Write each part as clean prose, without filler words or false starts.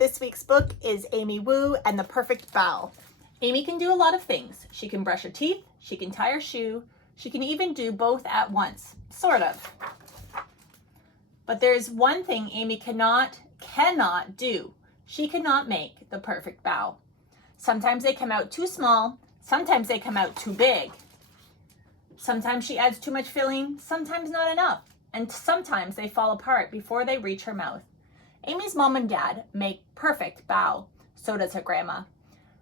This week's book is Amy Wu and the Perfect Bow. Amy can do a lot of things. She can brush her teeth, she can tie her shoe, she can even do both at once, sort of. But there's one thing Amy cannot do. She cannot make the perfect bow. Sometimes they come out too small, sometimes they come out too big. Sometimes she adds too much filling, sometimes not enough, and sometimes they fall apart before they reach her mouth. Amy's mom and dad make perfect bow. So does her grandma.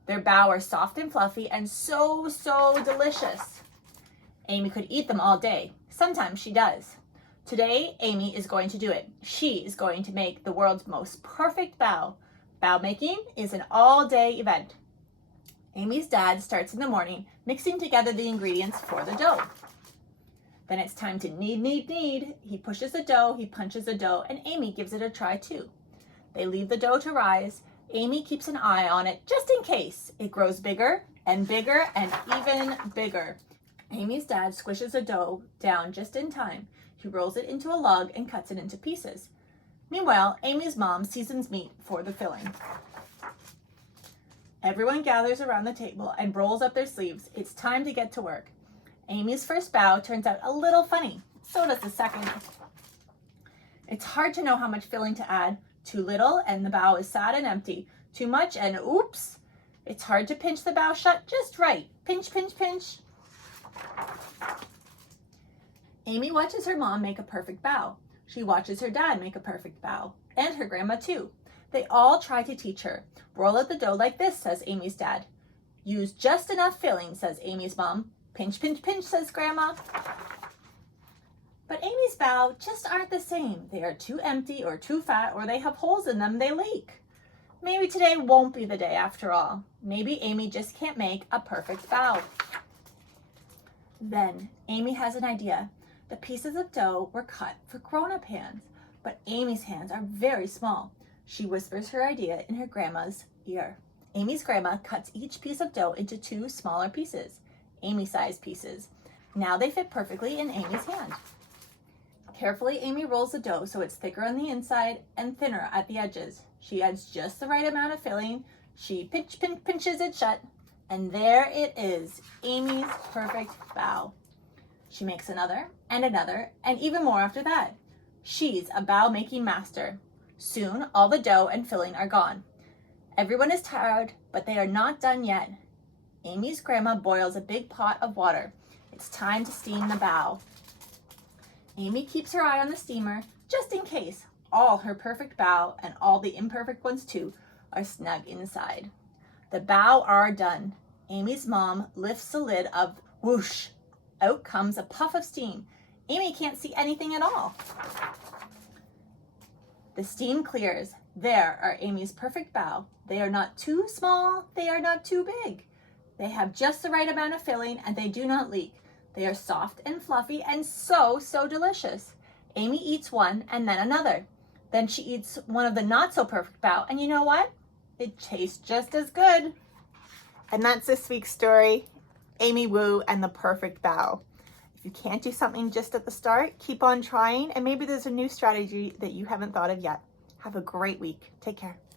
Their bow are soft and fluffy and so delicious. Amy could eat them all day. Sometimes she does. Today, Amy is going to do it. She is going to make the world's most perfect bow. Bow making is an all-day event. Amy's dad starts in the morning mixing together the ingredients for the dough. Then it's time to knead. He pushes the dough, he punches the dough, and Amy gives it a try too. They leave the dough to rise. Amy keeps an eye on it just in case. It grows bigger and bigger and even bigger. Amy's dad squishes the dough down just in time. He rolls it into a log and cuts it into pieces. Meanwhile, Amy's mom seasons meat for the filling. Everyone gathers around the table and rolls up their sleeves. It's time to get to work. Amy's first bow turns out a little funny. So does the second. It's hard to know how much filling to add. Too little and the bow is sad and empty. Too much and oops. It's hard to pinch the bow shut just right. Pinch, pinch, pinch. Amy watches her mom make a perfect bow. She watches her dad make a perfect bow. And her grandma too. They all try to teach her. Roll out the dough like this, says Amy's dad. Use just enough filling, says Amy's mom. Pinch, pinch, pinch, says grandma. But Amy's bow just aren't the same. They are too empty or too fat, or they have holes in them, they leak. Maybe today won't be the day after all. Maybe Amy just can't make a perfect bow. Then Amy has an idea. The pieces of dough were cut for grown-up hands, but Amy's hands are very small. She whispers her idea in her grandma's ear. Amy's grandma cuts each piece of dough into 2 smaller pieces, Amy-sized pieces. Now they fit perfectly in Amy's hand. Carefully, Amy rolls the dough so it's thicker on the inside and thinner at the edges. She adds just the right amount of filling. She pinches it shut, and there it is, Amy's perfect bow. She makes another, and even more after that. She's a bow-making master. Soon, all the dough and filling are gone. Everyone is tired, but they are not done yet. Amy's grandma boils a big pot of water. It's time to steam the bow. Amy keeps her eye on the steamer, just in case. All her perfect bow, and all the imperfect ones too, are snug inside. The bow are done. Amy's mom lifts the lid of whoosh. Out comes a puff of steam. Amy can't see anything at all. The steam clears. There are Amy's perfect bow. They are not too small, they are not too big. They have just the right amount of filling and they do not leak. They are soft and fluffy and so delicious. Amy eats one and then another. Then she eats one of the not so perfect bow, and you know what? It tastes just as good. And that's this week's story, Amy Wu and the Perfect Bow. If you can't do something just at the start, keep on trying, and maybe there's a new strategy that you haven't thought of yet. Have a great week. Take care.